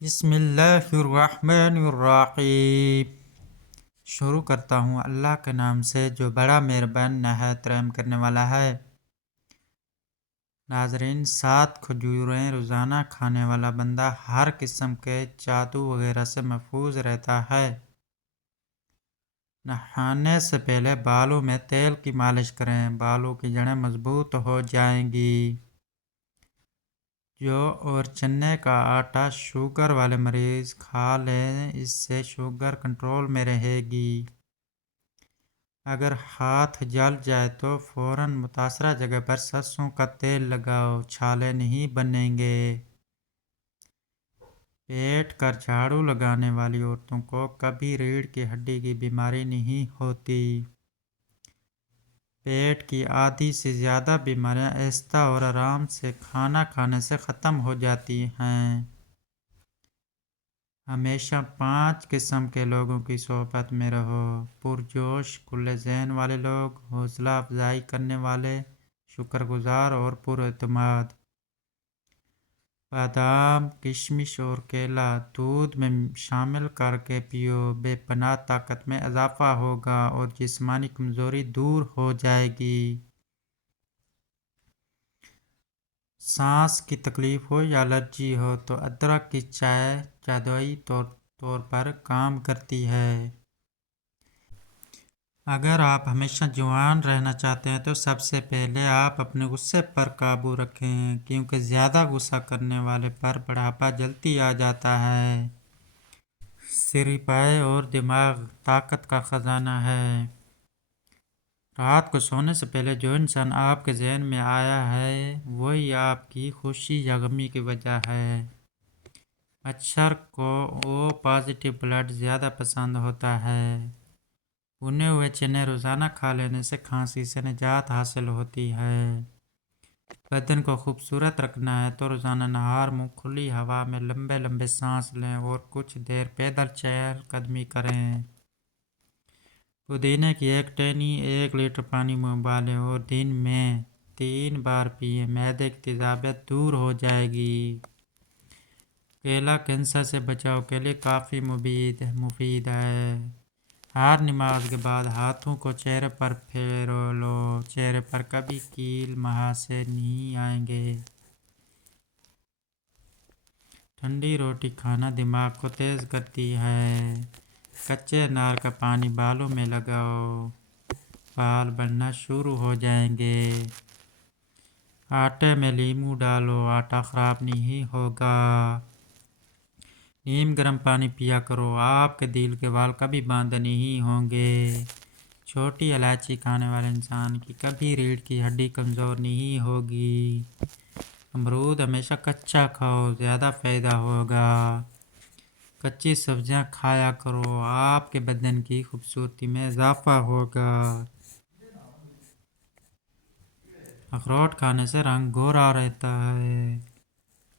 بسم اللہ الرحمن الرحیم۔ شروع کرتا ہوں اللہ کے نام سے جو بڑا مہربان نہایت رحم کرنے والا ہے۔ ناظرین، 7 کھجوریں روزانہ کھانے والا بندہ ہر قسم کے جادو وغیرہ سے محفوظ رہتا ہے۔ نہانے سے پہلے بالوں میں تیل کی مالش کریں، بالوں کی جڑیں مضبوط ہو جائیں گی۔ جو اور چنے کا آٹا شوگر والے مریض کھا لیں، اس سے شوگر کنٹرول میں رہے گی۔ اگر ہاتھ جل جائے تو فوراً متاثرہ جگہ پر سرسوں کا تیل لگاؤ، چھالے نہیں بنیں گے۔ پیٹ کر جھاڑو لگانے والی عورتوں کو کبھی ریڑھ کی ہڈی کی بیماری نہیں ہوتی۔ پیٹ کی آدھی سے زیادہ بیماریاں آہستہ اور آرام سے کھانا کھانے سے ختم ہو جاتی ہیں۔ ہمیشہ 5 قسم کے لوگوں کی صحبت میں رہو: پرجوش، کھلے ذہن والے لوگ، حوصلہ افزائی کرنے والے، شکر گزار اور پر اعتماد۔ بادام، کشمش اور کیلا دودھ میں شامل کر کے پیو، بے پناہ طاقت میں اضافہ ہوگا اور جسمانی کمزوری دور ہو جائے گی۔ سانس کی تکلیف ہو یا الرجی ہو تو ادرک کی چائے جادوئی طور پر کام کرتی ہے۔ اگر آپ ہمیشہ جوان رہنا چاہتے ہیں تو سب سے پہلے آپ اپنے غصے پر قابو رکھیں، کیونکہ زیادہ غصہ کرنے والے پر بڑھاپا جلدی آ جاتا ہے۔ سرپائی اور دماغ طاقت کا خزانہ ہے۔ رات کو سونے سے پہلے جو انسان آپ کے ذہن میں آیا ہے وہی آپ کی خوشی یا غمی کی وجہ ہے۔ مچھر کو او پازیٹیو بلڈ زیادہ پسند ہوتا ہے۔ بھنے ہوئے چنے روزانہ کھا لینے سے کھانسی سے نجات حاصل ہوتی ہے۔ بدن کو خوبصورت رکھنا ہے تو روزانہ نہار منہ کھلی ہوا میں لمبے لمبے سانس لیں اور کچھ دیر پیدل چہل قدمی کریں۔ پودینے کی ایک ٹہنی 1 لیٹر پانی میں ابالیں اور دن میں 3 بار پئیں، معدے کی تیزابیت دور ہو جائے گی۔ کیلا کینسر سے بچاؤ کے لیے کافی مفید ہے۔ ہر نماز کے بعد ہاتھوں کو چہرے پر پھیر لو، چہرے پر کبھی کیل مہاسے نہیں آئیں گے۔ ٹھنڈی روٹی کھانا دماغ کو تیز کرتی ہے۔ کچے انار کا پانی بالوں میں لگاؤ، بال بڑھنا شروع ہو جائیں گے۔ آٹے میں لیموں ڈالو، آٹا خراب نہیں ہوگا۔ نیم گرم پانی پیا کرو، آپ کے دل کے بال کبھی بند نہیں ہوں گے۔ چھوٹی الائچی کھانے والے انسان کی کبھی ریڑھ کی ہڈی کمزور نہیں ہوگی۔ امرود ہمیشہ کچا کھاؤ، زیادہ فائدہ ہوگا۔ کچی سبزیاں کھایا کرو، آپ کے بدن کی خوبصورتی میں اضافہ ہوگا۔ اخروٹ کھانے سے رنگ گورا رہتا ہے۔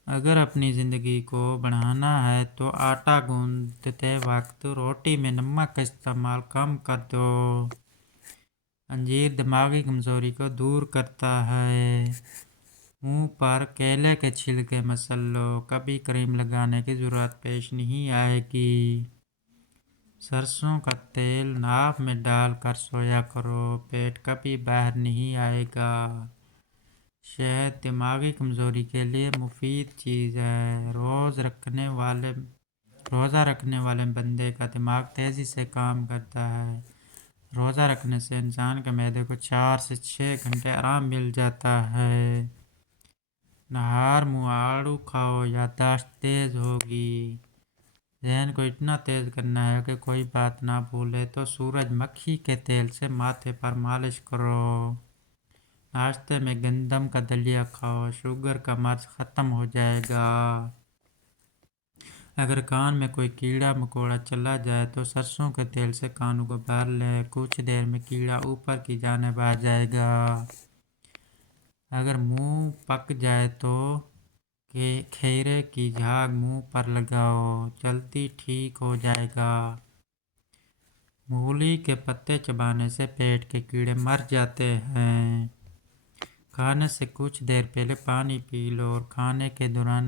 اگر اپنی زندگی کو بڑھانا ہے تو آٹا گوندتے وقت روٹی میں نمک کا استعمال کم کر دو۔ انجیر دماغی کمزوری کو دور کرتا ہے۔ منہ پر کیلے کے چھلکے مسل لو، کبھی کریم لگانے کی ضرورت پیش نہیں آئے گی۔ سرسوں کا تیل ناک میں ڈال کر سویا کرو، پیٹ کبھی باہر نہیں آئے گا۔ شہد دماغی کمزوری کے لیے مفید چیز ہے۔ روزہ رکھنے والے بندے کا دماغ تیزی سے کام کرتا ہے۔ روزہ رکھنے سے انسان کے معدے کو 4 سے 6 گھنٹے آرام مل جاتا ہے۔ نہار منہ آڑو کھاؤ، یادداشت تیز ہوگی۔ ذہن کو اتنا تیز کرنا ہے کہ کوئی بات نہ بھولے تو سورج مکھی کے تیل سے ماتھے پر مالش کرو۔ ناشتے میں گندم کا دلیا کھاؤ، شوگر کا مرض ختم ہو جائے گا۔ اگر کان میں کوئی کیڑا مکوڑا چلا جائے تو سرسوں کے تیل سے کانوں کو بھر لیں، کچھ دیر میں کیڑا اوپر کی جانب آ جائے گا۔ اگر منہ پک جائے تو کھیرے کی جھاگ منہ پر لگاؤ، جلدی ٹھیک ہو جائے گا۔ مولی کے پتے چبانے سے پیٹ کے کیڑے مر جاتے ہیں۔ کھانے سے کچھ دیر پہلے پانی پی لو اور کھانے کے دوران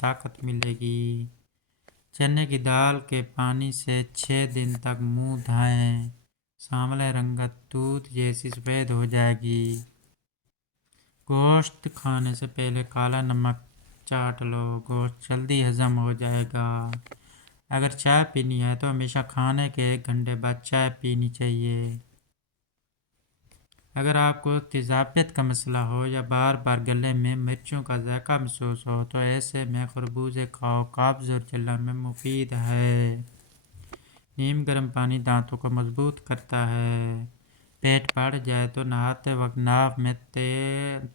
طاقت ملے گی۔ چنے کی دال کے پانی سے 6 دن تک منہ دھائیں، سانولے رنگت دودھ جیسی سفید ہو جائے گی۔ گوشت کھانے سے پہلے کالا نمک چاٹ لو، گوشت جلدی ہضم ہو جائے گا۔ اگر چائے پینی ہے تو ہمیشہ کھانے کے 1 گھنٹے بعد چائے پینی چاہیے۔ اگر آپ کو تیزابیت کا مسئلہ ہو یا بار بار گلے میں مرچوں کا ذائقہ محسوس ہو تو ایسے میں خربوزے کھاؤ، قبض اور جلن میں مفید ہے۔ نیم گرم پانی دانتوں کو مضبوط کرتا ہے۔ پیٹ بڑھ جائے تو نہاتے وقت ناک میں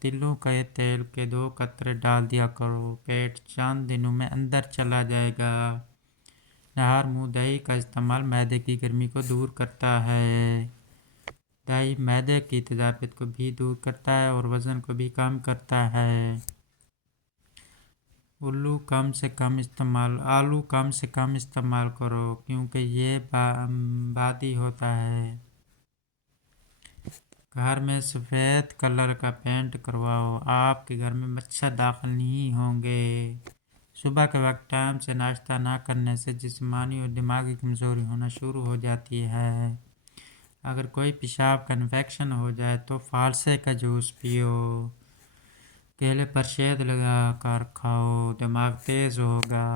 تلوں کے تیل کے 2 قطرے ڈال دیا کرو، پیٹ چند دنوں میں اندر چلا جائے گا۔ نہار منہ دہی کا استعمال معدے کی گرمی کو دور کرتا ہے۔ دہی معدے کی تیزابیت کو بھی دور کرتا ہے اور وزن کو بھی کم کرتا ہے۔ آلو کم سے کم استعمال کرو کیونکہ یہ بادی ہوتا ہے۔ گھر میں سفید کلر کا پینٹ کرواؤ، آپ کے گھر میں مچھر داخل نہیں ہوں گے۔ صبح کے وقت ٹائم سے ناشتہ نہ کرنے سے جسمانی اور دماغی کمزوری ہونا شروع ہو جاتی ہے۔ اگر کوئی پیشاب کا انفیکشن ہو جائے تو فالسے کا جوس پیو، کیلے پر شہد لگا کر کھاؤ، دماغ تیز ہوگا۔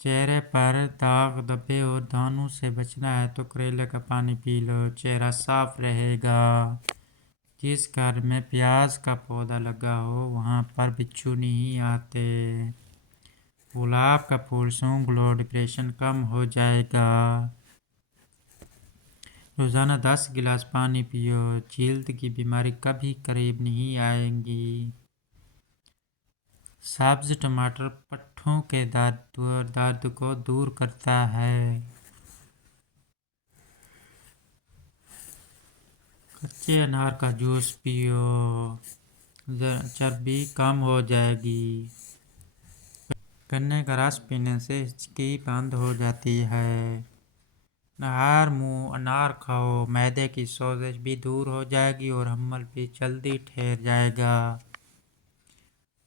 چہرے پر داغ دھبے اور دانوں سے بچنا ہے تو کریلے کا پانی پی لو، چہرہ صاف رہے گا۔ جس گھر میں پیاز کا پودا لگا ہو وہاں پر بچھو نہیں آتے۔ گلاب کا پھول سونگھ لو، ڈپریشن کم ہو جائے گا۔ روزانہ 10 گلاس پانی پیو، جلد کی بیماری کبھی قریب نہیں آئے گی۔ سبز ٹماٹر پٹھوں کے درد کو دور کرتا ہے۔ کچے انار کا جوس پیو، چربی کم ہو جائے گی۔ گنے کا رس پینے سے ہچکی بند ہو جاتی ہے۔ نہار منہ انار کھاؤ، معدے کی سوزش بھی دور ہو جائے گی اور حمل بھی جلدی ٹھہر جائے گا۔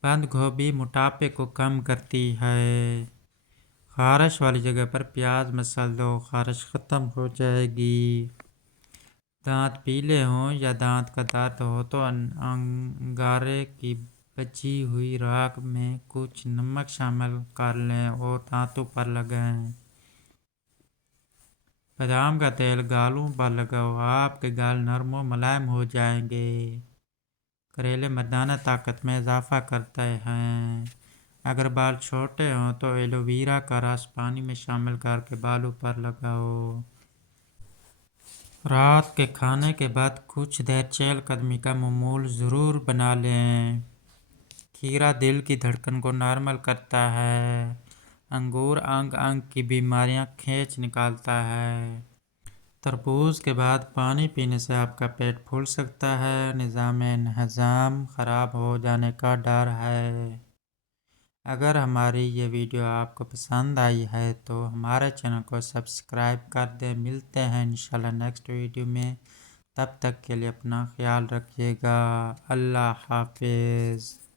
بند گوبھی موٹاپے کو کم کرتی ہے۔ خارش والی جگہ پر پیاز مسل دو، خارش ختم ہو جائے گی۔ دانت پیلے ہوں یا دانت کا درد ہو تو انگارے کی بجھی ہوئی راکھ میں کچھ نمک شامل کر لیں اور دانتوں پر لگائیں۔ بادام کا تیل گالوں پر لگاؤ، آپ کے گال نرم و ملائم ہو جائیں گے۔ کریلے مردانہ طاقت میں اضافہ کرتے ہیں۔ اگر بال چھوٹے ہوں تو ایلو ویرا کا رس پانی میں شامل کر کے بالوں پر لگاؤ۔ رات کے کھانے کے بعد کچھ دیر چہل قدمی کا معمول ضرور بنا لیں۔ کھیرا دل کی دھڑکن کو نارمل کرتا ہے۔ انگور انگ کی بیماریاں کھینچ نکالتا ہے۔ تربوز کے بعد پانی پینے سے آپ کا پیٹ پھول سکتا ہے، نظام ہضم خراب ہو جانے کا ڈر ہے۔ اگر ہماری یہ ویڈیو آپ کو پسند آئی ہے تو ہمارے چینل کو سبسکرائب کر دیں۔ ملتے ہیں انشاءاللہ نیکسٹ ویڈیو میں، تب تک کے لیے اپنا خیال رکھیے گا۔ اللہ حافظ۔